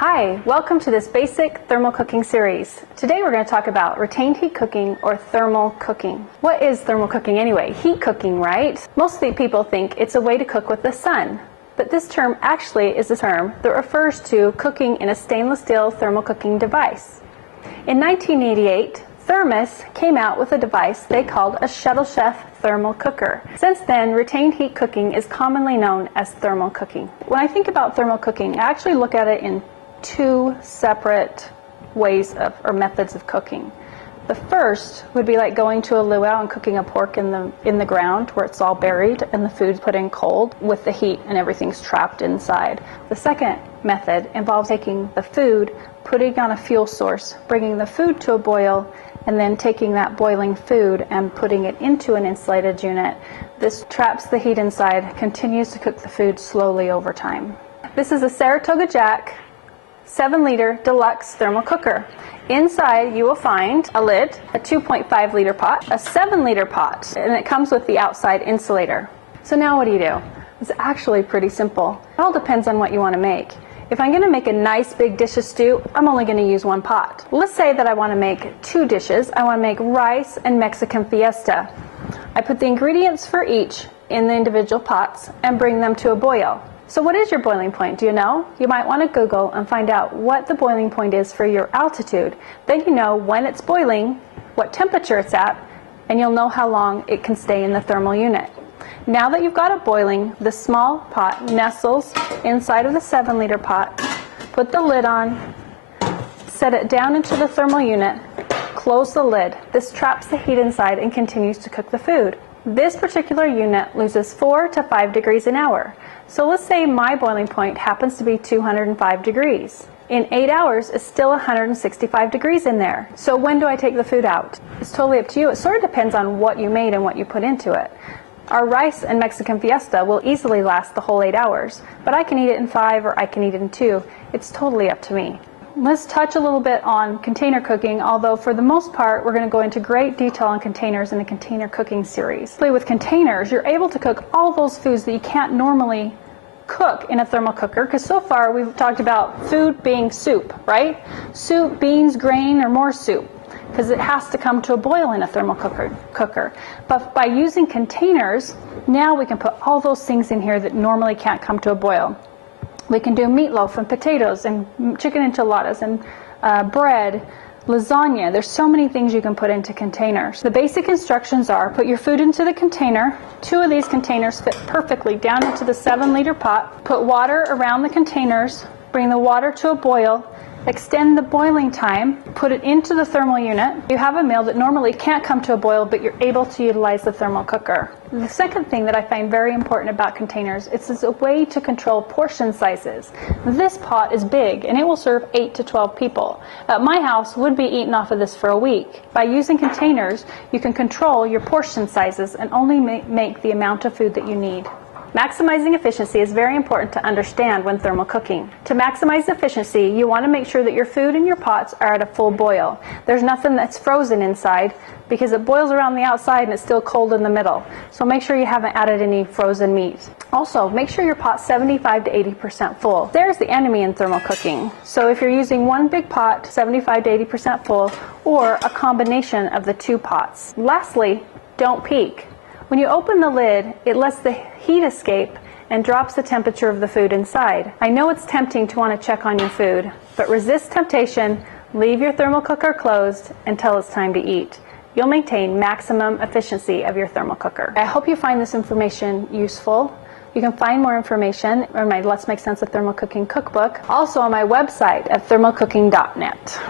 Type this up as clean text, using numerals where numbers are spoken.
Hi, welcome to this basic thermal cooking series. Today we're going to talk about retained heat cooking or thermal cooking. What is thermal cooking anyway? Heat cooking, right? Most people think it's a way to cook with the sun, but this term actually is a term that refers to cooking in a stainless steel thermal cooking device. In 1988, Thermos came out with a device they called a Shuttle Chef thermal cooker. Since then, retained heat cooking is commonly known as thermal cooking. When I think about thermal cooking, I actually look at it in two separate ways or methods of cooking. The first would be like going to a luau and cooking a pork in the ground where it's all buried and the food's put in cold with the heat and everything's trapped inside. The second method involves taking the food, putting on a fuel source, bringing the food to a boil, and then taking that boiling food and putting it into an insulated unit. This traps the heat inside, continues to cook the food slowly over time. This is a Saratoga Jack 7-liter Deluxe thermal cooker. Inside you will find a lid, a 2.5 liter pot, a 7-liter pot, and it comes with the outside insulator. So now what do? It's actually pretty simple. It all depends on what you want to make. If I'm going to make a nice big dish of stew, I'm only going to use one pot. Let's say that I want to make two dishes. I want to make rice and Mexican fiesta. I put the ingredients for each in the individual pots and bring them to a boil. So what is your boiling point? Do you know? You might want to Google and find out what the boiling point is for your altitude. Then you know when it's boiling, what temperature it's at, and you'll know how long it can stay in the thermal unit. Now that you've got it boiling, the small pot nestles inside of the 7-liter pot. Put the lid on, set it down into the thermal unit, close the lid. This traps the heat inside and continues to cook the food. This particular unit loses 4 to 5 degrees an hour. So let's say my boiling point happens to be 205 degrees. In 8 hours, it's still 165 degrees in there. So when do I take the food out? It's totally up to you. It sort of depends on what you made and what you put into it. Our rice and Mexican fiesta will easily last the whole 8 hours, but I can eat it in 5 or I can eat it in 2. It's totally up to me. Let's touch a little bit on container cooking, although for the most part we're going to go into great detail on containers in the container cooking series. With containers, you're able to cook all those foods that you can't normally cook in a thermal cooker, because so far we've talked about food being soup, right? Soup, beans, grain, or more soup, because it has to come to a boil in a thermal cooker. But by using containers, now we can put all those things in here that normally can't come to a boil. We can do meatloaf and potatoes and chicken enchiladas and bread, lasagna. There's so many things you can put into containers. The basic instructions are: put your food into the container. 2 of these containers fit perfectly down into the 7-liter pot. Put water around the containers. Bring the water to a boil. Extend the boiling time, put it into the thermal unit. You have a meal that normally can't come to a boil, but you're able to utilize the thermal cooker. The second thing that I find very important about containers is a way to control portion sizes. This pot is big and it will serve 8 to 12 people. At my house would be eaten off of this for a week. By using containers, you can control your portion sizes and only make the amount of food that you need. Maximizing efficiency is very important to understand when thermal cooking. To maximize efficiency, you want to make sure that your food and your pots are at a full boil. There's nothing that's frozen inside, because it boils around the outside and it's still cold in the middle. So make sure you haven't added any frozen meat. Also, make sure your pot's 75 to 80% full. There's the enemy in thermal cooking. So if you're using one big pot, 75 to 80% full, or a combination of the 2 pots. Lastly, don't peek. When you open the lid, it lets the heat escape and drops the temperature of the food inside. I know it's tempting to want to check on your food, but resist temptation, leave your thermal cooker closed until it's time to eat. You'll maintain maximum efficiency of your thermal cooker. I hope you find this information useful. You can find more information in my Let's Make Sense of Thermal Cooking cookbook, also on my website at thermalcooking.net.